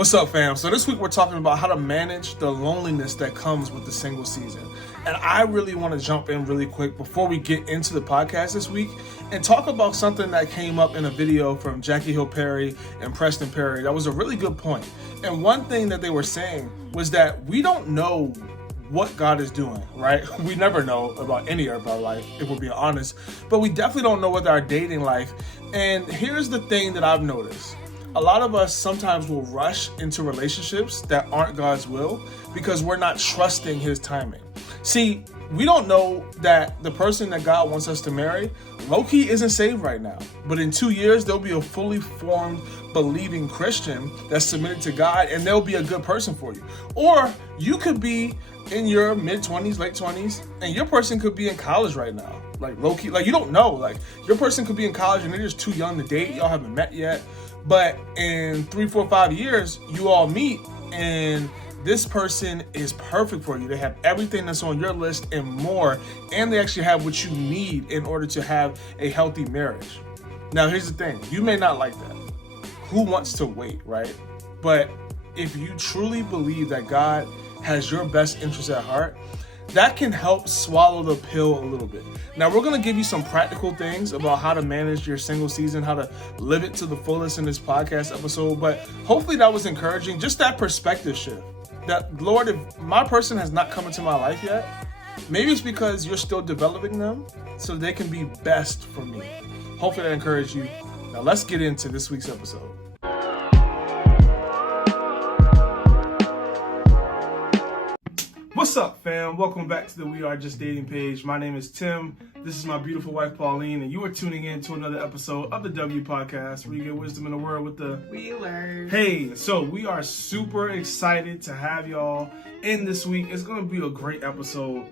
What's up, fam? So this week we're talking about how to manage the loneliness that comes with the single season. And I really want to jump in really quick before we get into the podcast this week and talk about something that came up in a video from Jackie Hill Perry and Preston Perry. That was a really good point. And one thing that they were saying was that we don't know what God is doing, right? We never know about any of our life, if we're being honest, but we definitely don't know with our dating life. And here's the thing that I've noticed. A lot of us sometimes will rush into relationships that aren't God's will because we're not trusting His timing. See, we don't know that the person that God wants us to marry, low-key isn't saved right now. But in 2 years, they'll be a fully formed, believing Christian that's submitted to God, and they'll be a good person for you. Or you could be in your mid-20s, late 20s, and your person could be in college right now. Like low-key, like you don't know. Like your person could be in college and they're just too young to date. Y'all haven't met yet. But in 3, 4, 5 years, you all meet and this person is perfect for you. They have everything that's on your list and more, and they actually have what you need in order to have a healthy marriage. Now, here's the thing. You may not like that. Who wants to wait, right? But if you truly believe that God has your best interest at heart, that can help swallow the pill a little bit. Now, we're going to give you some practical things about how to manage your single season, how to live it to the fullest in this podcast episode. But hopefully that was encouraging. Just that perspective shift. That, Lord, if my person has not come into my life yet, maybe it's because you're still developing them so they can be best for me. Hopefully that encouraged you. Now, let's get into this week's episode. What's up, fam? Welcome back to the We Are Just Dating page. My name is Tim. This is my beautiful wife, Pauline, and you are tuning in to another episode of the W Podcast, where you get wisdom in the world with the Wheelers. Hey, so we are super excited to have y'all in this week. It's going to be a great episode.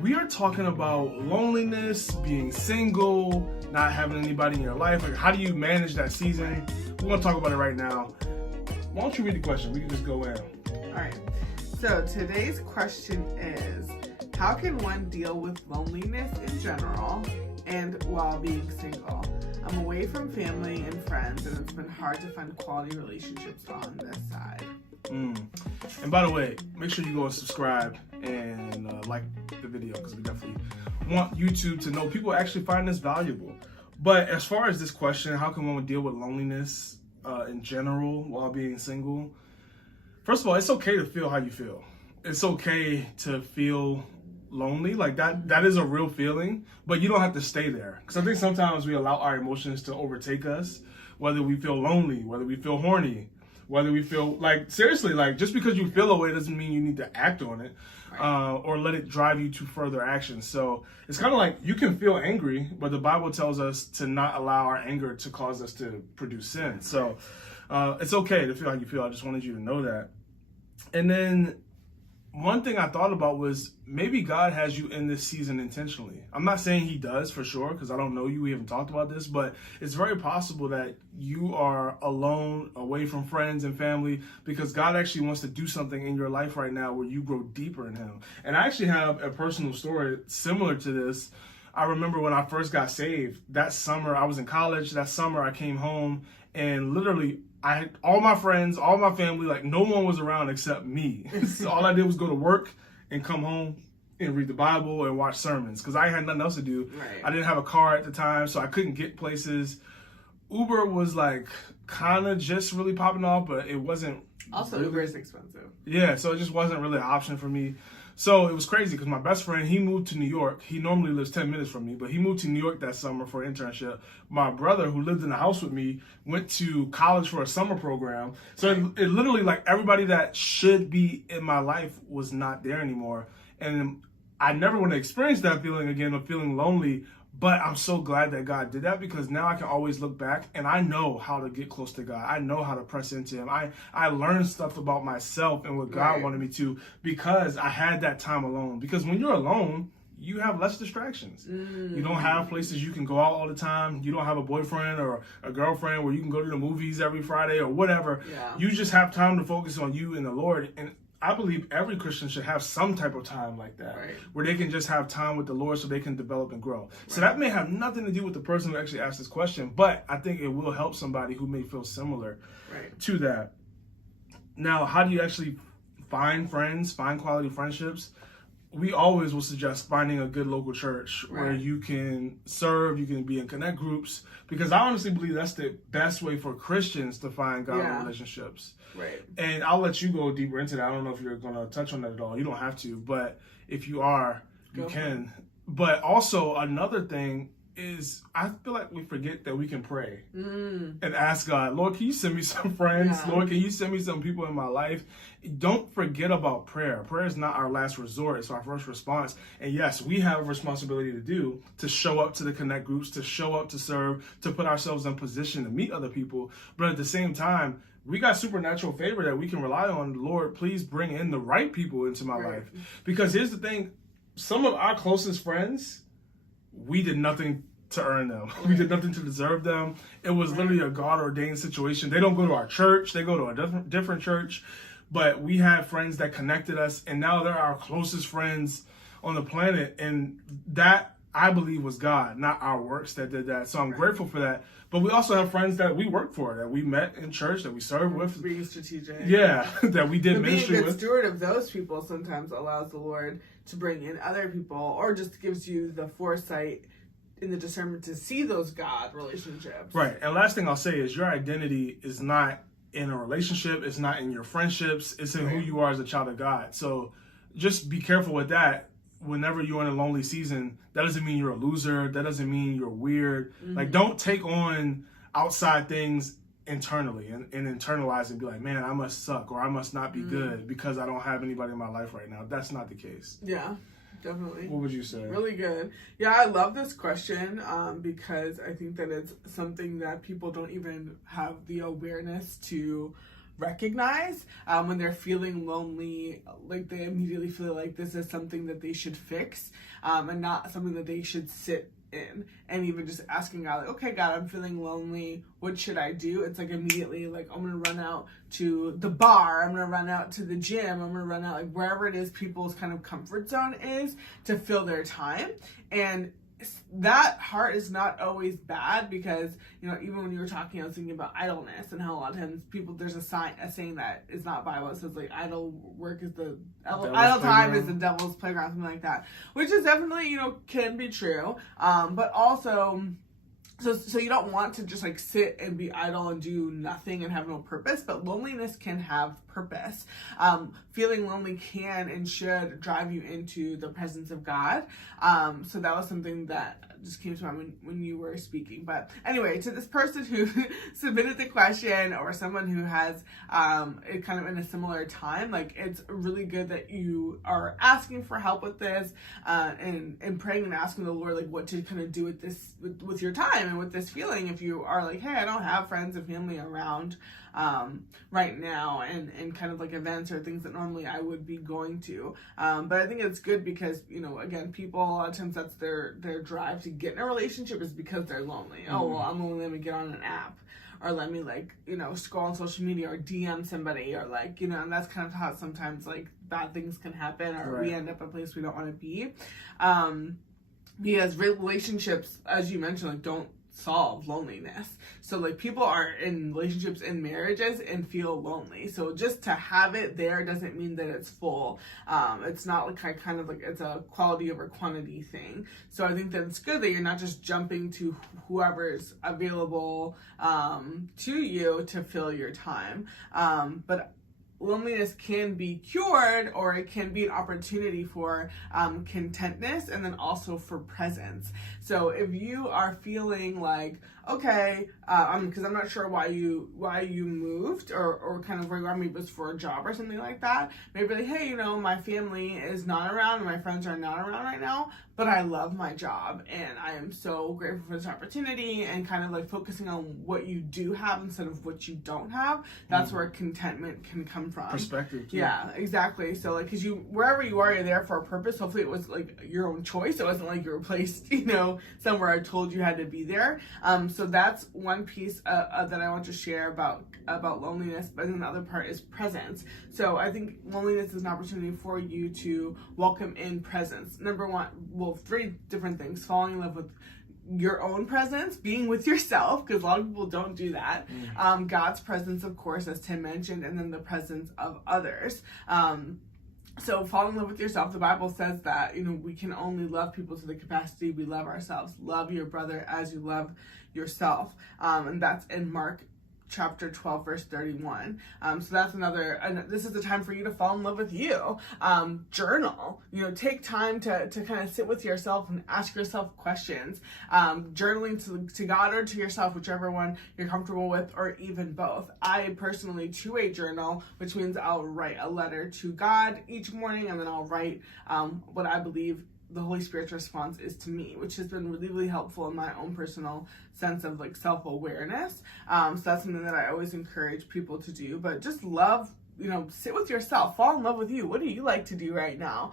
We are talking about loneliness, being single, not having anybody in your life. Like, how do you manage that season? We're going to talk about it right now. Why don't you read the question? We can just go in. All right. So today's question is, how can one deal with loneliness in general and while being single? I'm away from family and friends, and it's been hard to find quality relationships on this side. And by the way, make sure you go and subscribe and like the video, because we definitely want YouTube to know people actually find this valuable. But as far as this question, how can one deal with loneliness in general while being single? First of all, it's okay to feel how you feel. It's okay to feel lonely. Like that is a real feeling, but you don't have to stay there. Because I think sometimes we allow our emotions to overtake us, whether we feel lonely, whether we feel horny, whether we feel like, seriously, like just because you feel a way doesn't mean you need to act on it or let it drive you to further action. So it's kind of like you can feel angry, but the Bible tells us to not allow our anger to cause us to produce sin. So it's okay to feel how you feel. I just wanted you to know that. And then one thing I thought about was maybe God has you in this season intentionally. I'm not saying He does for sure, because I don't know you. We haven't talked about this, but it's very possible that you are alone, away from friends and family, because God actually wants to do something in your life right now where you grow deeper in Him. And I actually have a personal story similar to this. I remember when I first got saved, that summer, I was in college. That summer I came home and literally I had all my friends, all my family, like no one was around except me. So all I did was go to work and come home and read the Bible and watch sermons because I had nothing else to do. Right. I didn't have a car at the time, so I couldn't get places. Uber was like kind of just really popping off, but it wasn't. Also, really, Uber is expensive. Yeah, so it just wasn't really an option for me. So it was crazy because my best friend, he moved to New York. He normally lives 10 minutes from me, but he moved to New York that summer for an internship. My brother, who lived in the house with me, went to college for a summer program. So it literally, like, everybody that should be in my life was not there anymore. And I never want to experience that feeling again of feeling lonely. But I'm so glad that God did that, because now I can always look back and I know how to get close to God. I know how to press into Him. I learned stuff about myself and what God wanted me to, because I had that time alone. Because when you're alone, you have less distractions. You don't have places you can go out all the time. You don't have a boyfriend or a girlfriend where you can go to the movies every Friday or whatever. Yeah. You just have time to focus on you and the Lord. And I believe every Christian should have some type of time like that, where they can just have time with the Lord so they can develop and grow. So that may have nothing to do with the person who actually asked this question, but I think it will help somebody who may feel similar to that. Now, how do you actually find friends, find quality friendships? We always will suggest finding a good local church where you can serve, you can be in connect groups, because I honestly believe that's the best way for Christians to find godly relationships. Right. And I'll let you go deeper into that. I don't know if you're going to touch on that at all. You don't have to, but if you are, you can. But also another thing is I feel like we forget that we can pray and ask God, Lord, can you send me some friends? Yeah. Lord, can you send me some people in my life? Don't forget about prayer. Prayer is not our last resort. It's our first response. And yes, we have a responsibility to show up to the connect groups, to show up to serve, to put ourselves in position to meet other people. But at the same time, we got supernatural favor that we can rely on. Lord, please bring in the right people into my life. Because here's the thing, some of our closest friends, we did nothing to earn them. We did nothing to deserve them. It was literally a God-ordained situation. They don't go to our church. They go to a different church. But we had friends that connected us, and now they're our closest friends on the planet. And that, I believe, was God, not our works that did that. So I'm grateful for that. But we also have friends that we work for, that we met in church, that we served with. Being strategic. Yeah, that we did ministry with. Being a good steward of those people sometimes allows the Lord to bring in other people, or just gives you the foresight in the discernment to see those God relationships. Right. And last thing I'll say is your identity is not in a relationship. It's not in your friendships. It's in who you are as a child of God. So just be careful with that. Whenever you're in a lonely season, that doesn't mean you're a loser. That doesn't mean you're weird. Like, don't take on outside things internally and internalize and be like, man, I must suck or I must not be good because I don't have anybody in my life right now. That's not the case. Yeah, definitely. What would you say? Really good. Yeah, I love this question because I think that it's something that people don't even have the awareness to recognize when they're feeling lonely. Like, they immediately feel like this is something that they should fix and not something that they should sit in. And even just asking God, like, okay, God, I'm feeling lonely, what should I do? It's like immediately like, I'm gonna run out to the bar, I'm gonna run out to the gym, I'm gonna run out like wherever it is people's kind of comfort zone is to fill their time. And that heart is not always bad, because, you know, even when you were talking, I was thinking about idleness and how a lot of times people, there's a saying that is not Bible. It says like idle time is the devil's playground, something like that, which is definitely, you know, can be true. But also, so you don't want to just like sit and be idle and do nothing and have no purpose, but loneliness can have purpose. Feeling lonely can and should drive you into the presence of God. So that was something that just came to mind when you were speaking. But anyway, to this person who submitted the question, or someone who has it kind of in a similar time, like, it's really good that you are asking for help with this and praying and asking the Lord like what to kind of do with this with your time and with this feeling. If you are like, hey, I don't have friends and family around right now, and kind of like events or things that normally I would be going to. But I think it's good because, you know, again, people, a lot of times that's their drive to get in a relationship is because they're lonely. Oh, well, I'm lonely, let me get on an app. Or let me, like, you know, scroll on social media or DM somebody, or like, you know, and that's kind of how sometimes like bad things can happen, or we end up a place we don't want to be. Because relationships, as you mentioned, like, don't solve loneliness. So like, people are in relationships and marriages and feel lonely. So just to have it there doesn't mean that it's full. It's not like kind of like it's a quality over quantity thing. So I think that it's good that you're not just jumping to whoever's available to you to fill your time. But loneliness can be cured, or it can be an opportunity for contentness, and then also for presence. So if you are feeling like, okay, because I'm not sure why you moved, or kind of where you are, maybe it was for a job or something like that. Maybe like, hey, you know, my family is not around and my friends are not around right now, but I love my job and I am so grateful for this opportunity, and kind of like focusing on what you do have instead of what you don't have. That's where contentment can come from. Perspective too. Yeah, exactly. So like, because you, wherever you are, you're there for a purpose. Hopefully it was like your own choice. It wasn't like you were placed, you know, somewhere I told you had to be there. So that's one piece that I want to share about loneliness. But then the other part is presence. So I think loneliness is an opportunity for you to welcome in presence. Number one, well, three different things: falling in love with your own presence, being with yourself, because a lot of people don't do that. God's presence, of course, as Tim mentioned, and then the presence of others. So fall in love with yourself. The Bible says that, we can only love people to the capacity we love ourselves. Love your brother as you love yourself. And that's in Mark chapter 12, verse 31. So that's and this is the time for you to fall in love with you. Journal, take time to kind of sit with yourself and ask yourself questions. Journaling to God or to yourself, whichever one you're comfortable with, or even both. I personally two-way journal, which means I'll write a letter to God each morning, and then I'll write what I believe the Holy Spirit's response is to me, which has been really, really helpful in my own personal sense of self-awareness. So that's something that I always encourage people to do. But just love, sit with yourself, fall in love with you. What do you like to do right now?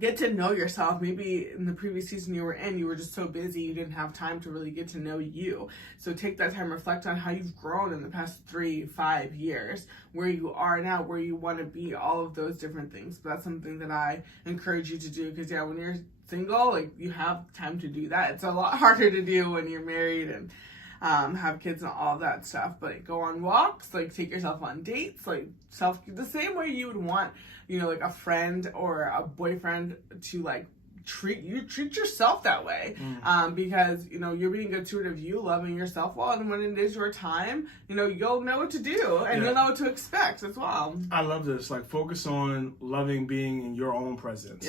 Get to know yourself. Maybe in the previous season you were just so busy you didn't have time to really get to know you. So take that time, reflect on how you've grown in the past 3-5 years, where you are now, where you want to be, all of those different things. But that's something that I encourage you to do, because when you're single, you have time to do that. It's a lot harder to do when you're married and have kids and all that stuff. But go on walks, take yourself on dates, the same way you would want, a friend or a boyfriend to treat yourself that way. Because you're being good steward of you, loving yourself well, and when it is your time, you'll know what to do, and you'll know what to expect as well. I love this. Focus on loving being in your own presence.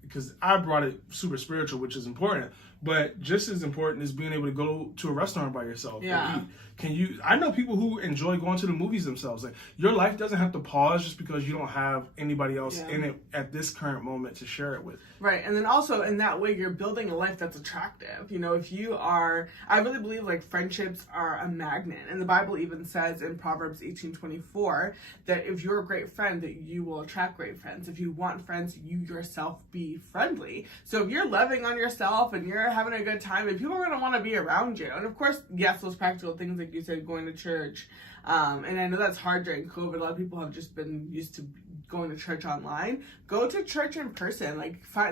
Because I brought it super spiritual, which is important, but just as important is being able to go to a restaurant by yourself. I know people who enjoy going to the movies themselves. Your life doesn't have to pause just because you don't have anybody else in it at this current moment to share it with. Right. And then also in that way, you're building a life that's attractive. I really believe friendships are a magnet. And the Bible even says in Proverbs 18:24 that if you're a great friend, that you will attract great friends. If you want friends, you yourself be friendly. So if you're loving on yourself and you're having a good time, and people are going to want to be around you. And of course, yes, those practical things, like you said, going to church. And I know that's hard during COVID. A lot of people have just been used to going to church online. Go to church in person.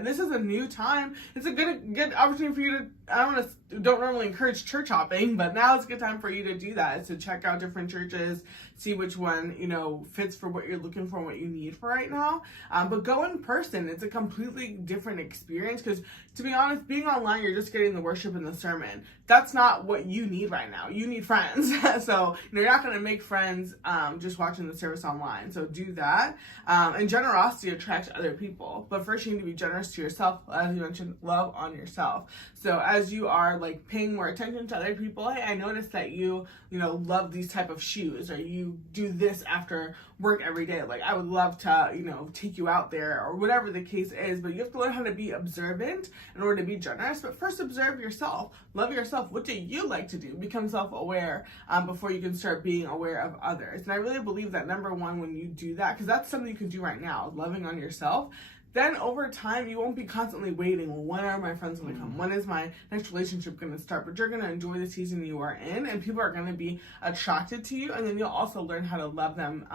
This is a new time. It's a good opportunity for you to, don't normally encourage church hopping, but now it's a good time for you to do that. It's to check out different churches, see which one, fits for what you're looking for and what you need for right now. But go in person. It's a completely different experience, because to be honest, being online, you're just getting the worship and the sermon. That's not what you need right now. You need friends. So, you're not going to make friends just watching the service online. So do that. And generosity attracts other people. But first you need to be generous to yourself. As you mentioned, love on yourself. So as you are paying more attention to other people, hey, I noticed that you love these type of shoes, or you do this after work every day. I would love to, take you out there, or whatever the case is. But you have to learn how to be observant in order to be generous. But first observe yourself. Love yourself. What do you like to do? Become self-aware before you can start being aware of others. And I really believe that number one, when you do that, because that's something you can do right now, loving on yourself, then over time, you won't be constantly waiting, when are my friends going to come? When is my next relationship going to start? But you're going to enjoy the season you are in, and people are going to be attracted to you, and then you'll also learn how to love them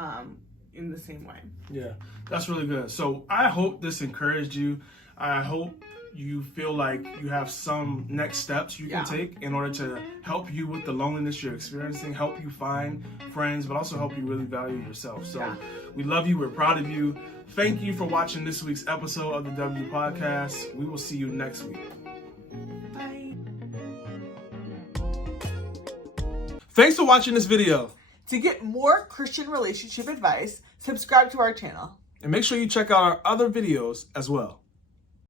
in the same way. Yeah, that's really good. So I hope this encouraged you. I hope you feel like you have some next steps you can take in order to help you with the loneliness you're experiencing, help you find friends, but also help you really value yourself. So we love you. We're proud of you. Thank you for watching this week's episode of the W Podcast. We will see you next week. Bye. Thanks for watching this video. To get more Christian relationship advice, subscribe to our channel. And make sure you check out our other videos as well.